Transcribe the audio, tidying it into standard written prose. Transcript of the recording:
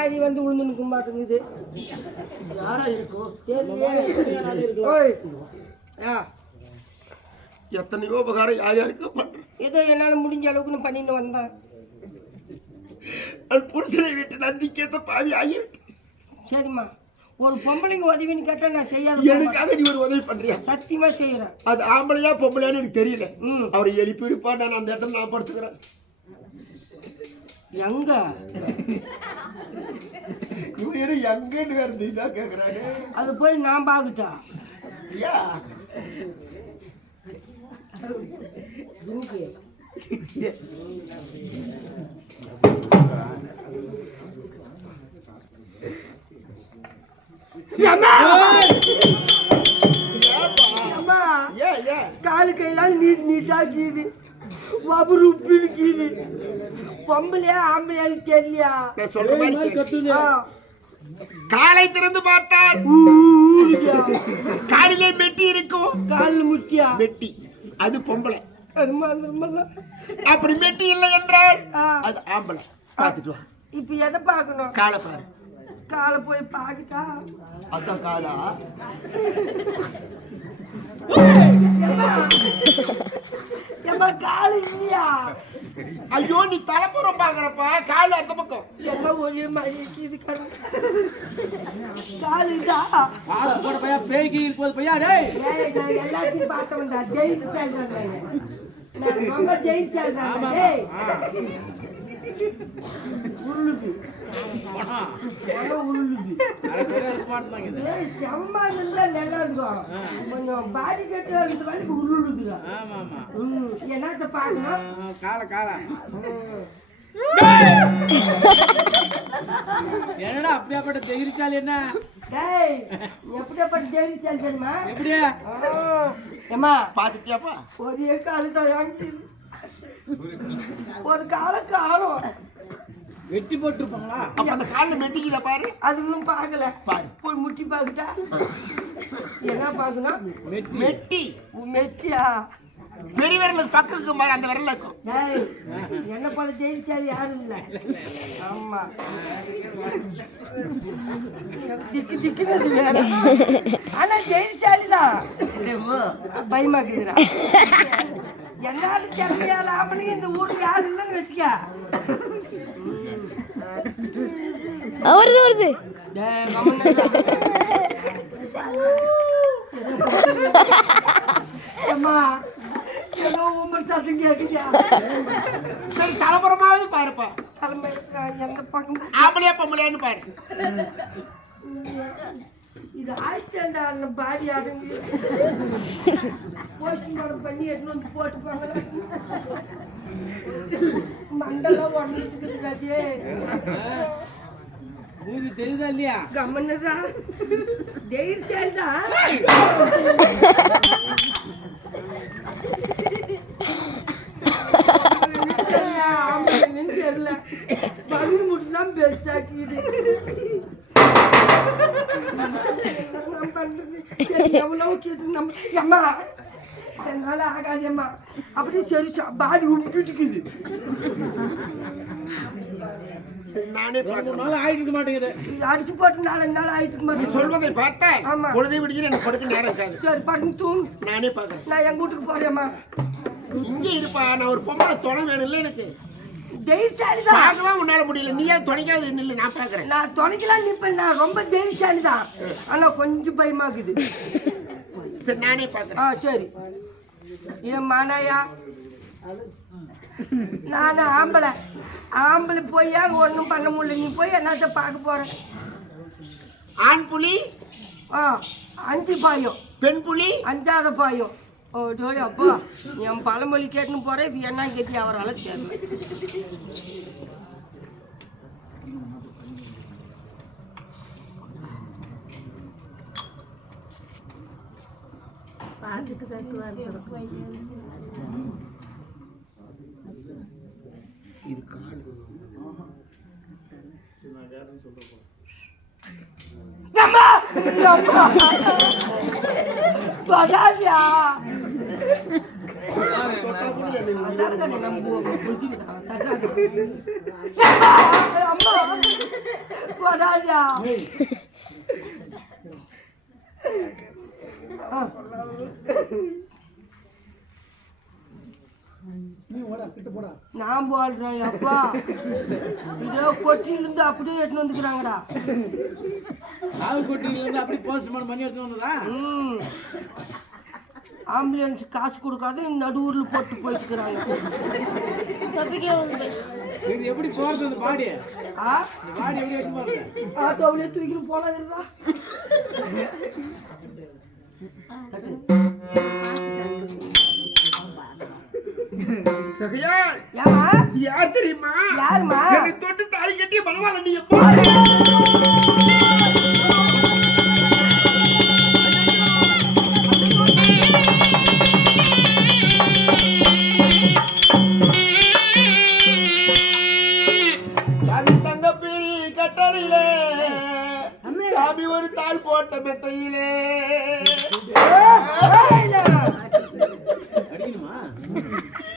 வியாதி வந்து விழுந்து மாட்டேங்குது. யாரா இருக்கும்? எத்தனையோ உபகாரம் யார் யாருக்கு பண்றேன். ஏதோ என்னால முடிஞ்ச அளவுக்கு பண்ணிட்டு வந்தேன். புருஷனை விட்டு நம்பிக்கைத்த பாவி ஆகிவிட்டு. சரிம்மா, ஒரு பொம்பளைங்க உதவின்னு கேட்டா நான் செய்யாத. எனக்காக நீ ஒரு உதவி பண்றியா? சத்தியமா செய்யறேன். அது ஆம்பளையா பொம்பளையான்னு எனக்கு தெரியல. அவரை எழுப்பி விடுப்பா, நான் அந்த இடத்துல நான் படுத்துக்கிறேன். எங்க இவரு எங்கன்னு வேற நீதான் கேக்குறாரு. அது போய் நான் பாக்கிட்டா காலு கையெல்லாம் நீட்டாக்குது, வபுரு உப்பிருக்குது. பொம்பளையா ஆம்பளையான்னு தெரியலையா? காலை திறந்து பார்த்தால் காலிலே மெட்டி இருக்கும். காலில் முட்டியா? மெட்டி அது பொம்பளை. அப்படி மெட்டி இல்லை என்றால் அது ஆம்பளை. பார்த்துட்டு வா. இப்ப எதை பார்க்கணும்? காலை பாரு. காலை போய் பார்க்கட்டா? அதான் காலா. காலு இல்லையா? ஐயோ, நீ தலைப்புறம் பாக்குறப்பா, காலு அந்த பக்கம். என்ன ஒரே மாதிரி காலுடா. போட பையா, பேய்க்கு போது பையா. டேய், நான் எல்லாத்தையும் பார்த்தவன்டா. ஜெயில் சேர்ந்தேன். நான் ரொம்ப ஜெயில் சேர்ந்தேன். டேய் உருளுது உருளுது. செம்மா இருந்தா நல்லா இருக்கும். கொஞ்சம் பாடி கட்டு இருந்து வரைக்கும் உருளுதுடா. என்னத்த பாக்கணும்? கால கால என்னடா அப்படியாப்பட்ட தைரிச்சால் என்ன? டேய், எப்படியாப்பட்ட தைரிச்சால் தெரியுமா? எப்படியா? ஏமா பாத்துட்டியாப்பா? ஒரே காலத்தான் வாங்கி ஒரு காலம் வெட்டி போட்டுருப்பாங்களா? அப்ப அந்த கால்ல மெட்டிக்குதா பாரு. அது இன்னும் பார்க்கல. பாரு, போய் முட்டி பாக்குட்டா. என்ன பாக்கணும்? மெட்டி. மெட்டியா? பெரிய விரலுக்கு பக்கத்துக்கு மாதிரி அந்த விரல இருக்கும். என்ன போல ஜெயிச்சாரு யாரும் இல்ல. ஆமா, திக்கு திக்குன்னு வேற. ஆனா ஜெயிச்சாலிதான் பயமாக்குதுரா. என்னால திறமையால அவனுக்கு இந்த ஊருக்கு யாரு இல்லைன்னு வச்சுக்க. வருது அம்மா, ஏதோ உமர் சத்தம் கேக்குறியா? சரி, தலைப்புறமாவது பாருப்பா. தலைமை எந்த பக்கம் ஆம்பளையா பொம்பளையான்னு பாரு. இது ஆஸ்டண்டா பாடி அடங்கி போஸ்ட்மார்ட்டம் பண்ணி எடுத்து வந்து போட்டுப்பாங்க. மண்டலம் உடஞ்சிட்டு மூவி தெரியுதா இல்லையா? கம்மனதா டெய்லி சேர்ந்தா ஆம்பளைன்னு தெரியல. பங்கு மட்டும்தான் பெருசாக்கிது. எவ்வளவு கேட்டு நம்ம அம்மா என்னால ஆகாதம்மா. அப்படியே சரி பாடி உப்பிட்டுக்குது. நானே ஆயிட்டு மாட்டேங்குது. அடிச்சு போட்டு 4 நாள் ஆயிட்டு மாட்டேன். சொல்வதை பார்த்தா பொழுதை விடுச்சு எனக்கு படுக்க நேரம் இருக்காது. சரி, படுத்து தூங்கு. நானே பாக்குறேன். நான் எங்க வீட்டுக்கு போறேம்மா. இங்க இருப்பா. நான் ஒரு பொம்பளை துணை வேணும் இல்ல எனக்கு. தைரியசாலிதான். பார்க்கலாம் உன்னால முடியல. நீ ஏன் துணைக்காது நில்லு, நான் பாக்குறேன். நான் துணைக்கலாம் நிப்பேன். நான் ரொம்ப தைரியசாலிதான். ஆனா கொஞ்சம் பயமாக்குது. சரி, நானே பாக்குறேன். சரி. ஏன் மானாயா? நானு ஆம்பளை போய் ஒன்றும் பண்ண முடியல. நீ போய் என்னத்த பார்க்க போற? ஆண் புலி 5 பாயும், பெண் புலி 5ஆவது பாயும். ஓ டோய் அப்பா, என் பழமொழி கேட்டுன்னு போறேன். இப்போ என்ன கேட்டி அவரால் தெரியல. பார்த்துட்டு இது காடு. வராதா நான் போடுறேன் அப்பா இதோ கொச்சியிலிருந்து அப்படியே எடுத்துன்னு வந்துக்கிறாங்கடா காவு கொட்டியிலேருந்து அப்படி போஸ்ட்மார்ட்டம் பண்ணி எடுத்து வந்ததா ஆம்புலன்ஸ் காசு கொடுக்காத நடுவூர்ல போட்டு போயிட்டுக்கிறாங்க இது எப்படி போறது அந்த பாடி பாடி எப்படி எடுத்து போறது ஆட்டோவிலே தூக்கிட்டு போனதுடா சகையா ஏமா யார் தெரியுமா யாருமா என்னை தொட்டு தாலி கட்டிய பணவாள நீ எப்போ சாமி ஒரு தாள் போட்ட மெத்தையிலே